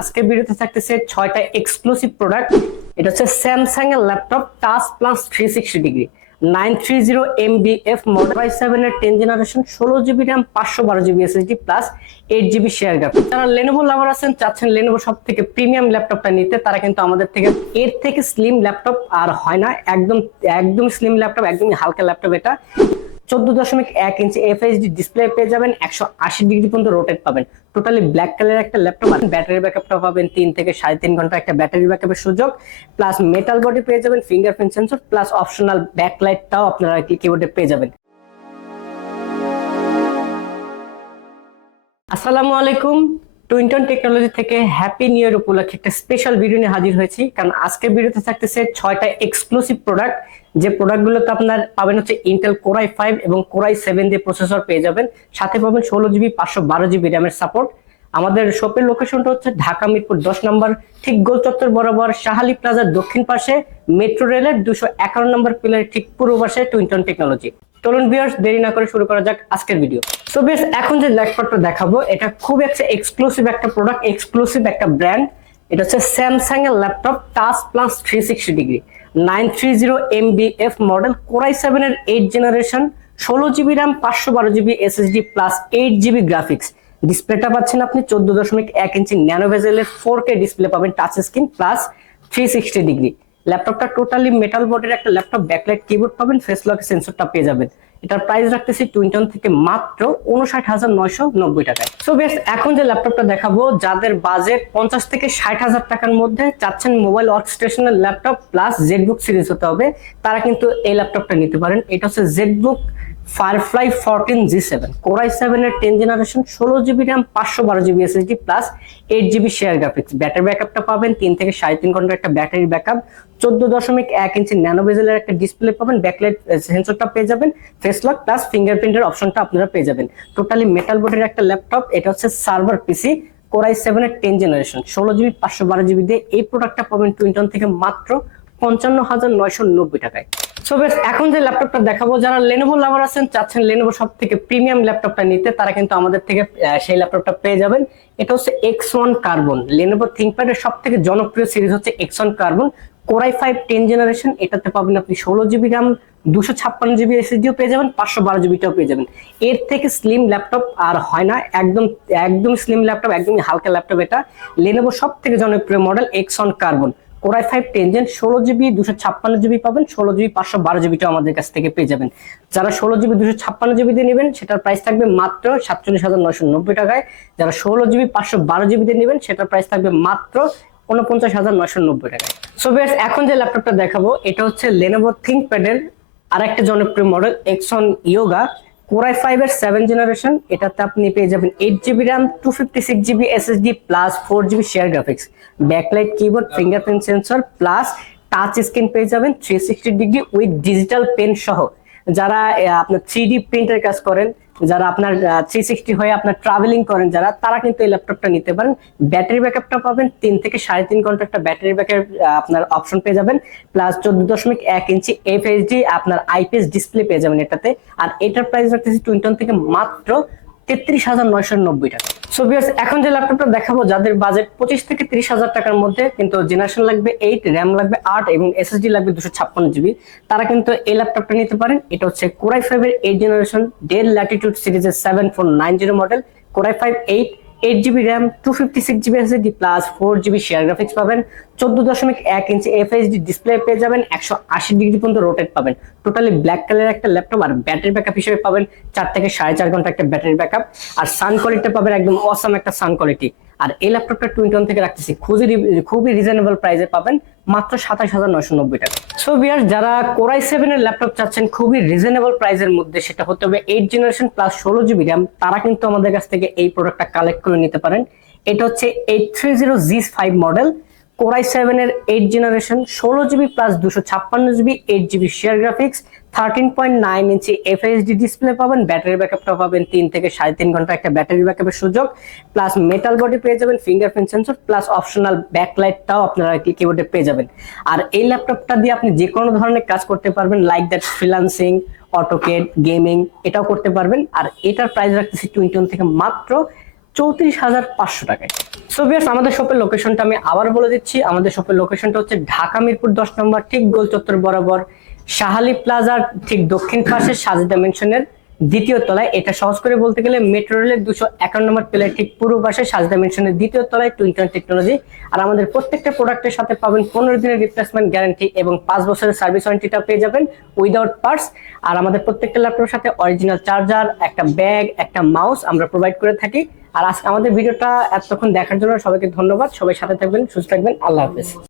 আজকের ভিডিওতে থাকতেছে ছয়টা এক্সক্লুসিভ প্রোডাক্ট এটা হচ্ছে স্যামসাং এর laptop touch plus three sixty degree nine three zero M B F model five seven এর টেন জেনারেশন ষোলো জিবি র্যাম পাঁচশো বারো GB SSD plus eight GB share graphic যারা লেনোভো লাভার আছেন, চাচ্ছেন লেনোভো সব থেকে প্রিমিয়াম ল্যাপটপটা নিতে, তারা কিন্তু আমাদের থেকে এর থেকে স্লিম ল্যাপটপ আর হয় না। একদম একদম স্লিম ল্যাপটপ একদমই হালকা ল্যাপটপ এটা। চোদ্দ দশমিক এক ইঞ্চি এফএইচডি ডিসপ্লে পেয়ে যাবেন, একশো আশি ডিগ্রি পর্যন্ত রোটেট পাবেন। টোটালি ব্ল্যাক কালার একটা ল্যাপটপ আর ব্যাটারি ব্যাকআপটা পাবেন তিন থেকে সাড়ে তিন ঘণ্টা একটা ব্যাটারি ব্যাকআপের সুযোগ। প্লাস মেটাল বডি পেয়ে যাবেন ফিঙ্গারপ্রিন্ট সেন্সর প্লাস অপশনাল ব্যাকলাইটটাও আপনারা কিবোর্ডে পেয়ে যাবেন। আসসালামু আলাইকুম। টুইন্টন টেকনোলজি থেকে হ্যাপি নিউ ইয়ার উপলক্ষে একটা স্পেশাল ভিডিও নিয়ে হাজির হয়েছি। কারণ আজকের ভিডিওতে থাকতেছে ছয়টা এক্সক্লুসিভ প্রোডাক্ট যে প্রোডাক্টগুলোতে আপনার পাবেন হচ্ছে ইন্টেল কোরাই ফাইভ এবং কোরাই সেভেন দিয়ে প্রসেসর পেয়ে যাবেন। সাথে পাবেন ষোলো জিবি পাঁচশো বারো জিবি র্যামের সাপোর্ট আমাদের শপের লোকেশনটা হচ্ছে ঢাকা মিরপুর দশ নম্বর, ঠিক গোল চত্বর বরাবর শাহালি প্লাজার দক্ষিণ পাশে। মেট্রো রেলের দুশো একান্ন নম্বর পিলারের ঠিক পূর্ব পাশে টুইন্টন টেকনোলজি। চলুন ভিউয়ার্স দেরি না করে শুরু করা যাক আজকের ভিডিও সো বেশ এখন যে ল্যাপটপটা দেখাবো, এটা খুব একটা এক্সক্লুসিভ একটা প্রোডাক্ট এক্সক্লুসিভ একটা ব্র্যান্ড এটা হচ্ছে স্যামসাং এর laptop touch plus three sixty degree nine three zero M B F model core i seven এর এইট জেনারেশন ষোলো জিবি র্যাম পাঁচশো বারো GB SSD plus eight GB graphics ডিসপ্লেটা পাচ্ছেন আপনি চোদ্দ দশমিক এক ইঞ্চি ন্যানো ভেজেলের ফোর কে ডিসপ্লে পাবেন touch screen plus three sixty degree ল্যাপটপটা টোটালি মেটাল বোর্ডের একটা ল্যাপটপ ব্যাকলাইট কিবোর্ড পাবেন ফেস লক সেন্সরটা পেয়ে যাবেন। এটার প্রাইস রাখতেছি টুইন্টন থেকে মাত্র উনষাট হাজার নয়শো নব্বই টাকায়। সো বেশ এখন যে ল্যাপটপটা দেখাবো, যাদের বাজেট পঞ্চাশ থেকে ষাট হাজার টাকার মধ্যে চাচ্ছেন মোবাইল ওয়ার্ক স্টেশনের ল্যাপটপ প্লাস জেডবুক সিরিজ হতে হবে, তারা কিন্তু এই ল্যাপটপটা নিতে পারেন। এটা হচ্ছে ZBook Firefly fourteen G seven core i seven এর টেন জেনারেশন ষোলো জিবি র্যাম পাঁচশো বারো GB SSD plus eight GB share graphics battery ব্যাকআপটা পাবেন, তিন থেকে সাড়ে তিন ঘণ্টার একটা ব্যাটারি ব্যাকআপ চোদ্দ দশমিক এক ইঞ্চি ন্যানো বেজেলের একটা ডিসপ্লে পাবেন ব্যাকলাইট সেন্সরটা পেয়ে যাবেন ফেস লক প্লাস ফিঙ্গারপ্রিন্টের অপশনটা আপনারা পেয়ে যাবেন। টোটালি মেটাল বোর্ডের একটা ল্যাপটপ এটা হচ্ছে সার্ভার পিসি কোরাই সেভেনের টেন জেনারেশন ষোলো জিবি পাঁচশো বারো জিবি দিয়ে এই প্রোডাক্টটা পাবেন টুইন্টন থেকে মাত্র পঞ্চান্ন হাজার নয়শো নব্বই টাকায়। সো বেশ এখন যে ল্যাপটপটা দেখাবো, যারা লেনোভো লাভার আছেন, চাচ্ছেন লেনোভো সব থেকে প্রিমিয়াম ল্যাপটপটা নিতে, তারা কিন্তু আমাদের থেকে সেই ল্যাপটপটা পেয়ে যাবেন। এটা হচ্ছে এক্স ওয়ান কার্বন লেনোভো থিঙ্কপ্যাডের সব থেকে জনপ্রিয় সিরিজ হচ্ছে X one carbon core i five ten generation এটাতে পাবেন আপনি ষোলো জিবি র্যাম দুশো ছাপ্পান্ন জিবি এসএসডিও পেয়ে যাবেন, পাঁচশো বারো জিবিটাও পেয়ে যাবেন। এর থেকে স্লিম ল্যাপটপ আর হয় না, একদম একদম স্লিম ল্যাপটপ একদমই হালকা ল্যাপটপ এটা। লেনোভো সব থেকে জনপ্রিয় model X one carbon core i five ten gen ষোলো জিবি দুশো ছাপ্পান্ন জিবি পাবেন, ষোলো জিবি পাঁচশো বারো জিবিটাও আমাদের কাছ থেকে পেয়ে যাবেন। যারা ষোলো জিবি দুশো ছাপ্পান্ন জিবি দিয়ে নেবেন, সেটার প্রাইস থাকবে মাত্র সাতচল্লিশ হাজার নয়শো নব্বই টাকায়। যারা ষোলো জিবি পাঁচশো বারো জিবি দিয়ে নেবেন, সেটার প্রাইস থাকবে মাত্র উনপঞ্চাশ হাজার নয়শো নব্বই টাকায়। সো বেশ এখন যে ল্যাপটপটা দেখাবো, এটা হচ্ছে লেনোভো থিঙ্ক থিঙ্কপ্যাডের আর একটা জনপ্রিয় model X one Yoga core i five এর সেভেন জেনারেশন এটাতে আপনি পেয়ে যাবেন eight GB RAM two fifty six GB SSD plus four GB share graphics backlight keyboard fingerprint sensor plus touch screen পেয়ে যাবেন three sixty degree with digital pen সহ। যারা আপনার থ্রি ডি প্রিন্টের কাজ করেন যারা আপনার থ্রি সিক্সটি হয়ে আপনার ট্রাভেলিং করেন যারা, তারা কিন্তু এই ল্যাপটপটা নিতে পারেন। ব্যাটারি ব্যাকআপটা পাবেন, তিন থেকে সাড়ে তিন ঘণ্টা একটা ব্যাটারি ব্যাকআপ আপনার অপশন পেয়ে যাবেন। প্লাস চোদ্দ দশমিক এক ইঞ্চি এফএইচডি আপনার আইপিএস ডিসপ্লে পেয়ে যাবেন এটাতে। আর এটার প্রাইস রাখতেছি টুইন্টন থেকে মাত্র তেত্রিশ হাজার নয়শো নব্বই টাকা। সো এখন যে ল্যাপটপটা দেখাবো, যাদের বাজেট পঁচিশ থেকে তিরিশ হাজার টাকার মধ্যে, কিন্তু জেনারেশন লাগবে এইট র্যাম লাগবে আট এবং এসএসডি লাগবে দুশো ছাপ্পান্ন জিবি তারা কিন্তু এই ল্যাপটপটা নিতে পারেন। এটা হচ্ছে কোরাই ফাইভের এইট জেনারেশন ডেল ল্যাটিটিউড সিরিজের seven four nine zero model core i five eight eight GB RAM two fifty six GB SSD plus four GB share graphics পাবেন, চোদ্দ দশমিক এক ইঞ্চি এফএইচডি ডিসপ্লে পেয়ে যাবেন, একশো আশি ডিগ্রি পর্যন্ত রোটেট পাবেন। টোটালি ব্ল্যাক কালারের একটা ল্যাপটপ আর ব্যাটারি ব্যাকআপ হিসেবে পাবেন, চার থেকে সাড়ে চার ঘণ্টা একটা ব্যাটারি ব্যাকআপ আর সান কোয়ালিটি পাবেন একদম অসাম একটা সান কোয়ালিটি আর এই ল্যাপটপটা টুইন্টন থেকে রাখতেছি। খুবই খুবই রিজনেবল প্রাইসে পাবেন। মাত্র সাতাশ হাজার নয়শো নব্বই টাকা। সো বিয়ার যারা কোরাই সেভেনের ল্যাপটপ চাচ্ছেন, খুবই রিজনেবল প্রাইসের মধ্যে সেটা হতে হবে এইট জেনারেশন প্লাস ষোলো জিবি র্যাম তারা কিন্তু আমাদের কাছ থেকে এই প্রোডাক্টটা কালেক্ট করে নিতে পারেন। এটা হচ্ছে eight three zero G five model core i সেভেনের এইট জেনারেশন ষোলো জিবি প্লাস দুশো ছাপ্পান্ন GB eight GB share graphics thirteen point nine inch FHD display পাবেন ব্যাটারি ব্যাকআপটা পাবেন, তিন থেকে সাড়ে তিন ঘণ্টা একটা ব্যাটারি ব্যাকআপের সুযোগ প্লাস মেটাল বডি পেয়ে যাবেন ফিঙ্গারপ্রিন্ট সেন্সর প্লাস অপশনাল ব্যাকলাইটটাও আপনারা কিবোর্ডে পেয়ে যাবেন। আর এই ল্যাপটপটা দিয়ে আপনি যে কোনো ধরনের কাজ করতে পারবেন like that freelancing AutoCAD gaming এটাও করতে পারবেন। আর এটার প্রাইস রাখতেছি টুইন্টন থেকে মাত্র চৌত্রিশ হাজার পাঁচশো টাকায়। সো ভিউয়ার্স আমাদের শপের লোকেশনটা আমি আবার বলে দিচ্ছি। আমাদের শপের লোকেশনটা হচ্ছে ঢাকা মিরপুর দশ নম্বর, ঠিক গোল চত্বর বরাবর। শাহালি প্লাজার ঠিক দক্ষিণ পাশে সাজিদা মেনশনের দ্বিতীয় তলায়। এটা সহজ করে বলতে গেলে মেট্রো রেলের দুশো একান্ন নম্বর প্লেয়ার ঠিক পূর্ব পাশে সাজদা মেনশনের দ্বিতীয় তলায় টুইন্টন টেকনোলজি আর আমাদের প্রত্যেকটা প্রোডাক্টের সাথে পাবেন পনেরো দিনের রিপ্লেসমেন্ট গ্যারান্টি এবং পাঁচ বছরের সার্ভিস ওয়ারেন্টিটা পেয়ে যাবেন উইদাউট পার্টস আর আমাদের প্রত্যেকটা ল্যাপটপের সাথে অরিজিনাল চার্জার একটা ব্যাগ একটা মাউস আমরা প্রোভাইড করে থাকি। আর আজকে আমাদের ভিডিওটা এতক্ষণ দেখার জন্য সবাইকে ধন্যবাদ। সবাই সাথে থাকবেন, সুস্থ থাকবেন। আল্লাহ হাফেজ।